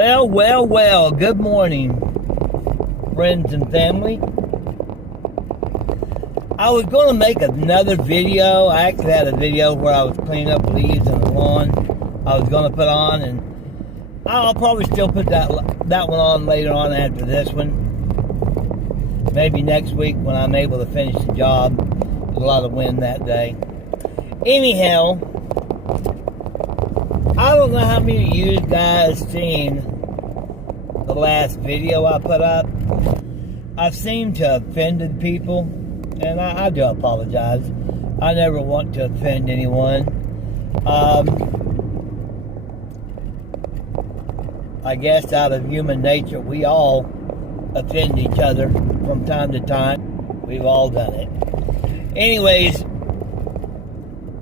Well, good morning, friends and family. I was going to make another video. I actually had a video where I was cleaning up leaves on the lawn. I was going to put on, and I'll probably still put that one on later on after this one. Maybe next week when I'm able to finish the job. There's a lot of wind that day. Anyhow, I don't know how many of you guys seen the last video I put up. I've seemed to have offended people, and I do apologize. I never want to offend anyone. I guess out of human nature, we all offend each other from time to time. We've all done it. Anyways,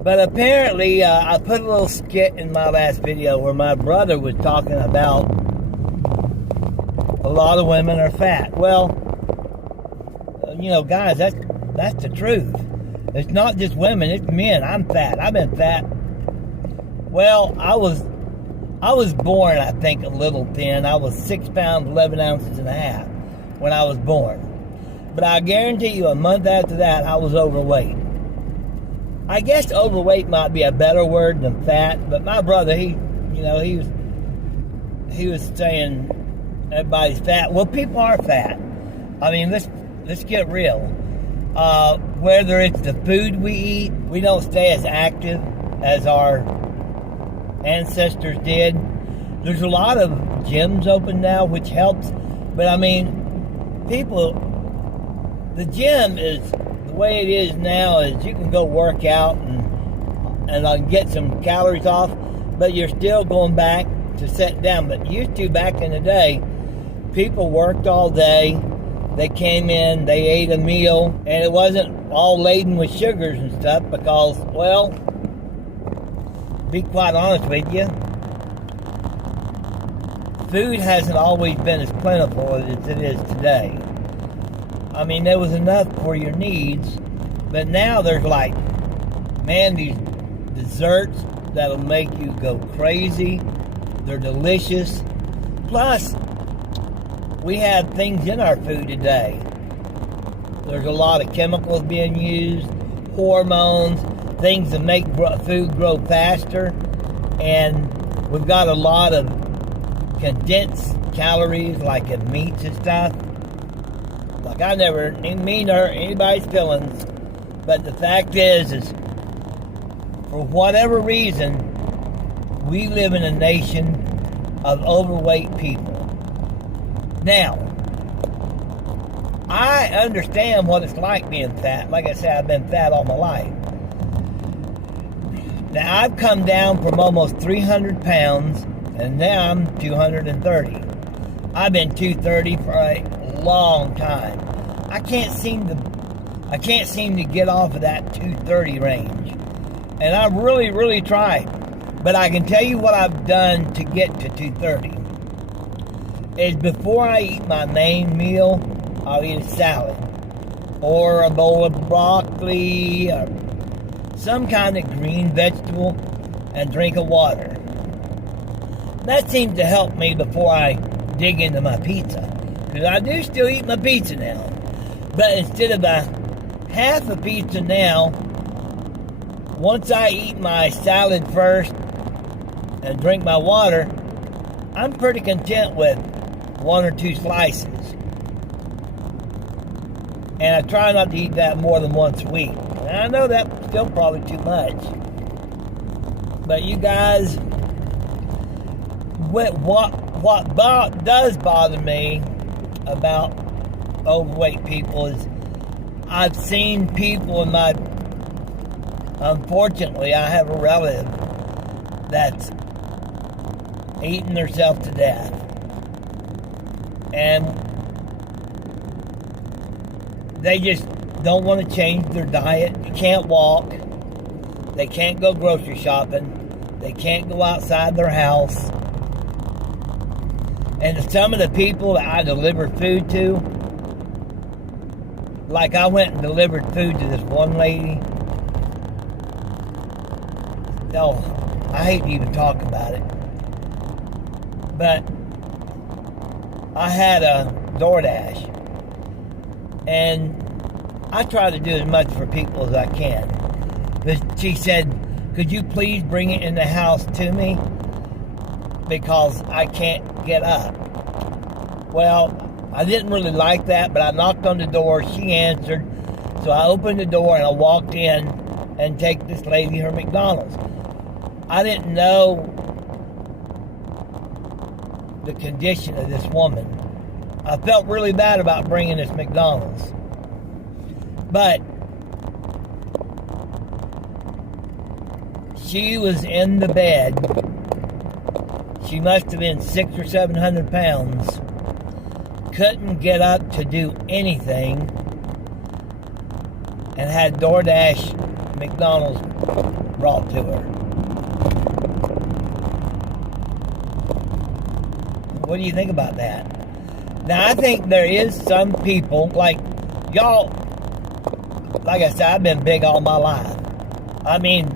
but apparently, I put a little skit in my last video where my brother was talking about a lot of women are fat. Well, you know, guys, that's the truth. It's not just women, it's men. I'm fat. I've been fat. Well, I was born, I think, a little thin. I was 6 pounds, 11 ounces and a half when I was born. But I guarantee you, a month after that, I was overweight. I guess overweight might be a better word than fat, but my brother, he was saying everybody's fat. Well, people are fat. I mean, let's get real. Whether it's the food we eat, we don't stay as active as our ancestors did. There's a lot of gyms open now, which helps. But I mean, the gym is, the way it is now is you can go work out and get some calories off, but you're still going back to sit down. But used to, back in the day, people worked all day. They came in, they ate a meal, and it wasn't all laden with sugars and stuff because, well, to be quite honest with you, food hasn't always been as plentiful as it is today. I mean, there was enough for your needs, but now there's like, man, these desserts that'll make you go crazy. They're delicious. Plus, we have things in our food today. There's a lot of chemicals being used, hormones, things that make food grow faster, and we've got a lot of condensed calories like in meats and stuff. Like, I never mean to hurt anybody's feelings, but the fact is for whatever reason, we live in a nation of overweight people. Now, I understand what it's like being fat. Like I said, I've been fat all my life. Now, I've come down from almost 300 pounds, and now I'm 230. I've been 230 for a long time. I can't seem to get off of that 230 range. And I really tried. But I can tell you what I've done to get to 230. Is before I eat my main meal, I'll eat a salad. Or a bowl of broccoli, or some kind of green vegetable, and drink of water. That seems to help me before I dig into my pizza. Because I do still eat my pizza now. But instead of a half a pizza now, once I eat my salad first and drink my water, I'm pretty content with 1 or 2 slices. And I try not to eat that more than once a week. And I know that's still probably too much. But you guys, what does bother me about overweight people is I've seen people in my, unfortunately, I have a relative that's eating herself to death. And they just don't want to change their diet. You can't walk. They can't go grocery shopping. They can't go outside their house. And some of the people that I deliver food to, like I went and delivered food to this one lady. Oh, I hate to even talk about it. But I had a DoorDash. And I try to do as much for people as I can. But she said, could you please bring it in the house to me? Because I can't get up. Well, I didn't really like that, but I knocked on the door. She answered. So I opened the door and I walked in and take this lady her McDonald's. I didn't know the condition of this woman. I felt really bad about bringing this McDonald's. But she was in the bed. She must have been 600 or 700 pounds. Couldn't get up to do anything. And had DoorDash McDonald's brought to her. What do you think about that? Now, I think there is some people, like y'all, like I said, I've been big all my life. I mean,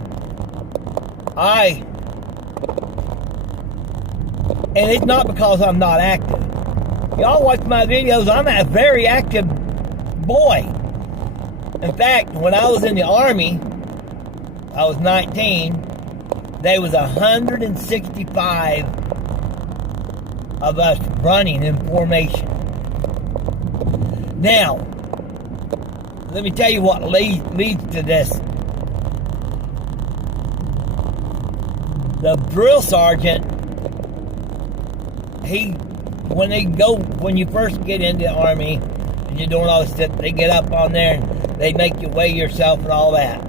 and it's not because I'm not active. Y'all watch my videos, I'm a very active boy. In fact, when I was in the Army, I was 19, there was 165 of us running in formation. Now, let me tell you what leads to this. The drill sergeant, when you first get into the Army and you're doing all this stuff, they get up on there and they make you weigh yourself and all that.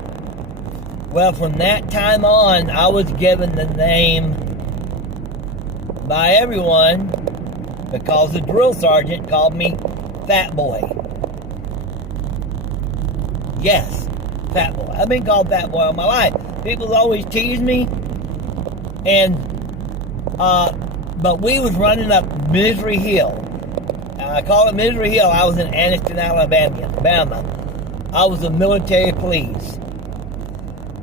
Well, from that time on, I was given the name by everyone because the drill sergeant called me Fat Boy. Yes, Fat Boy. I've been called Fat Boy all my life. People always tease me, and but we was running up Misery Hill. I call it Misery Hill. I was in Anniston, Alabama. I was a military police.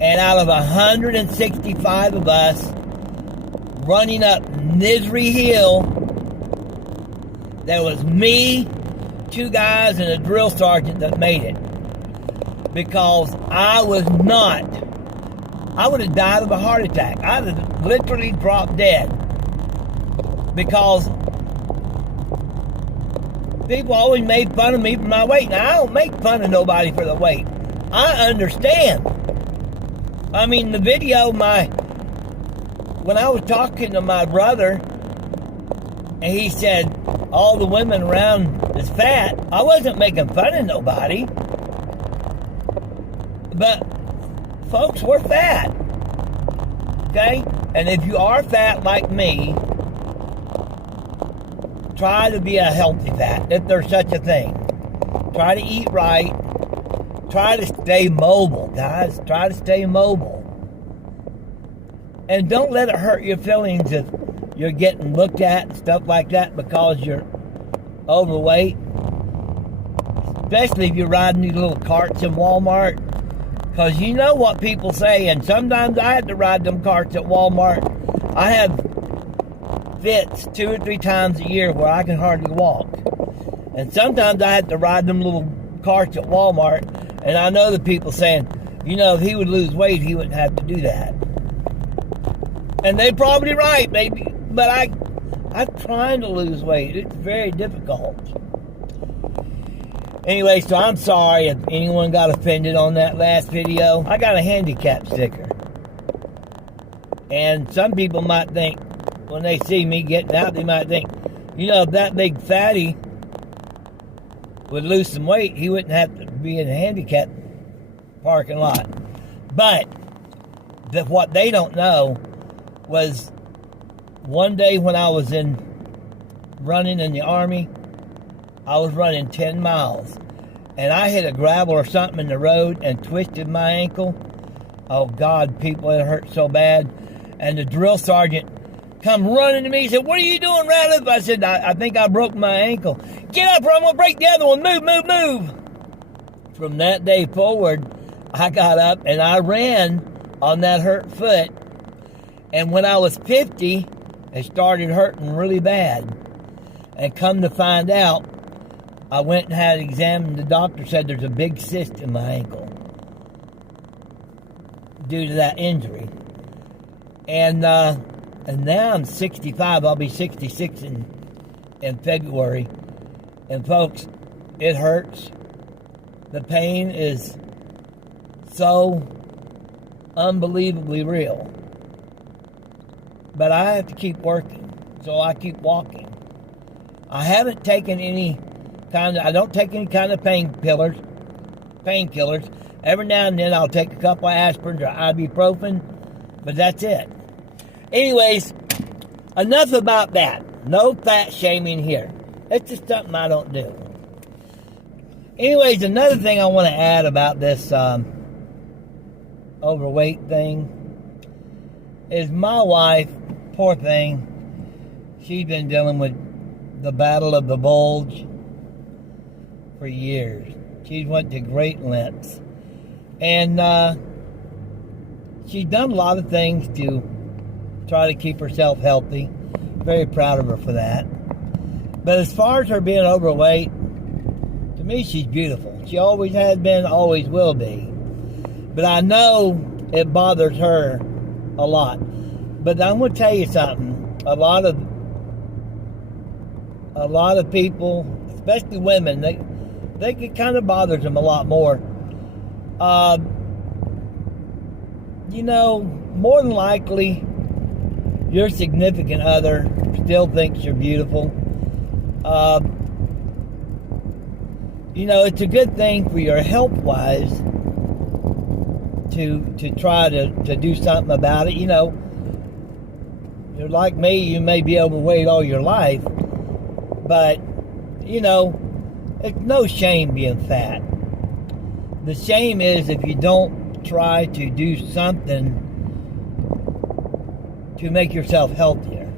And out of 165 of us running up Misery Hill, there was me, 2 guys, and a drill sergeant that made it. Because I would have died of a heart attack. I would have literally dropped dead. Because people always made fun of me for my weight. Now, I don't make fun of nobody for the weight. I understand. I mean, the video, when I was talking to my brother, and he said, all the women around is fat, I wasn't making fun of nobody. But folks, we're fat. Okay? And if you are fat like me, try to be a healthy fat, if there's such a thing. Try to eat right. Try to stay mobile, guys. Try to stay mobile. And don't let it hurt your feelings if you're getting looked at and stuff like that because you're overweight. Especially if you're riding these little carts in Walmart. Because you know what people say, and sometimes I have to ride them carts at Walmart. I have fits 2 or 3 times a year where I can hardly walk. And sometimes I have to ride them little carts at Walmart, and I know the people saying, you know, if he would lose weight, he wouldn't have to do that. And they're probably right, maybe, but I'm trying to lose weight. It's very difficult. Anyway, so I'm sorry if anyone got offended on that last video. I got a handicap sticker. And some people might think, when they see me getting out, they might think, you know, if that big fatty would lose some weight, he wouldn't have to be in a handicap parking lot. But what they don't know was one day when I was running in the Army, I was running 10 miles, and I hit a gravel or something in the road and twisted my ankle. Oh, God, people, it hurt so bad. And the drill sergeant come running to me. He said, what are you doing, Ratliff? I said, I think I broke my ankle. Get up or I'm going to break the other one. Move, move, move. From that day forward, I got up and I ran on that hurt foot. And when I was 50, it started hurting really bad. And come to find out, I went and had it examined. The doctor said there's a big cyst in my ankle due to that injury. And now I'm 65. I'll be 66 in February. And folks, it hurts. The pain is so unbelievably real. But I have to keep working, so I keep walking. I haven't taken I don't take any kind of painkillers. Every now and then I'll take a couple of aspirins or ibuprofen, but that's it. Anyways, enough about that. No fat shaming here. It's just something I don't do. Anyways, another thing I want to add about this overweight thing is my wife, poor thing, she's been dealing with the battle of the bulge for years. She's went to great lengths. And she's done a lot of things to try to keep herself healthy. Very proud of her for that. But as far as her being overweight, to me she's beautiful. She always has been, always will be. But I know it bothers her a lot. But I'm going to tell you something. A lot of people, especially women, they get kind of bothers them a lot more. More than likely, your significant other still thinks you're beautiful. It's a good thing for your health-wise to try to do something about it. You're like me, you may be overweight all your life, but, it's no shame being fat. The shame is if you don't try to do something to make yourself healthier.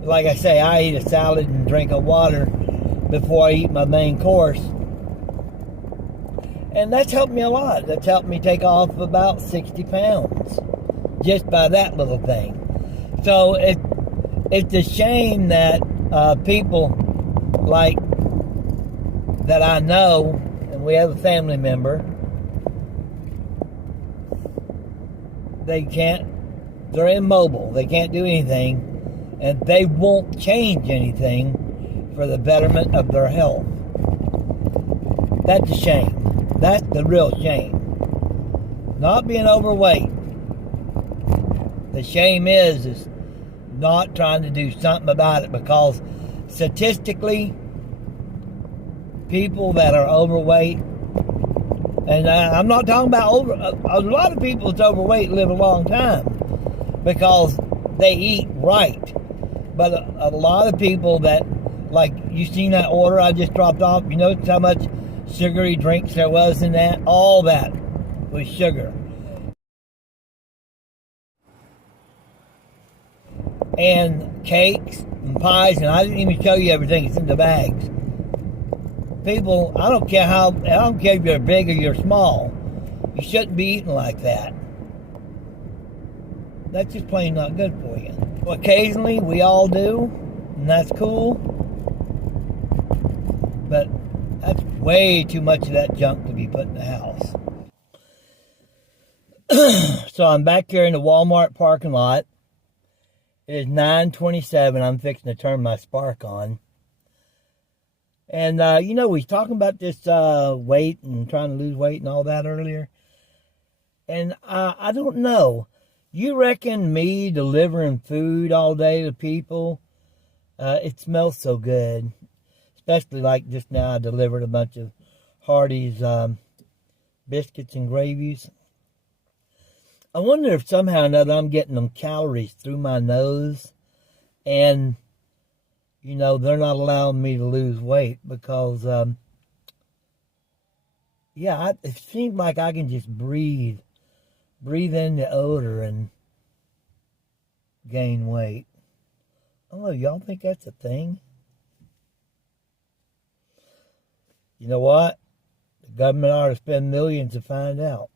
Like I say, I eat a salad and drink of water before I eat my main course. And that's helped me a lot. That's helped me take off about 60 pounds just by that little thing. So it's a shame that people like that I know, and we have a family member, they're immobile. They can't do anything, and they won't change anything for the betterment of their health. That's a shame. That's the real shame. Not being overweight. The shame is not trying to do something about it, because statistically, people that are overweight, and I'm not talking about a lot of people that's overweight live a long time because they eat right. But a lot of people that, like, you seen that order I just dropped off, you notice how much sugary drinks there was in that? All that was sugar. And cakes and pies, and I didn't even show you everything. It's in the bags. People, I don't care if you're big or you're small, you shouldn't be eating like that. That's just plain not good for you. Occasionally, we all do, and that's cool. But that's way too much of that junk to be put in the house. So I'm back here in the Walmart parking lot. It is 9:27. I'm fixing to turn my spark on. And, we was talking about this weight and trying to lose weight and all that earlier. And I don't know. You reckon me delivering food all day to people, it smells so good. Especially like just now I delivered a bunch of Hardee's biscuits and gravies. I wonder if somehow or another I'm getting them calories through my nose, and they're not allowing me to lose weight because it seems like I can just breathe in the odor and gain weight. I don't know, y'all think that's a thing? You know what? The government ought to spend millions to find out.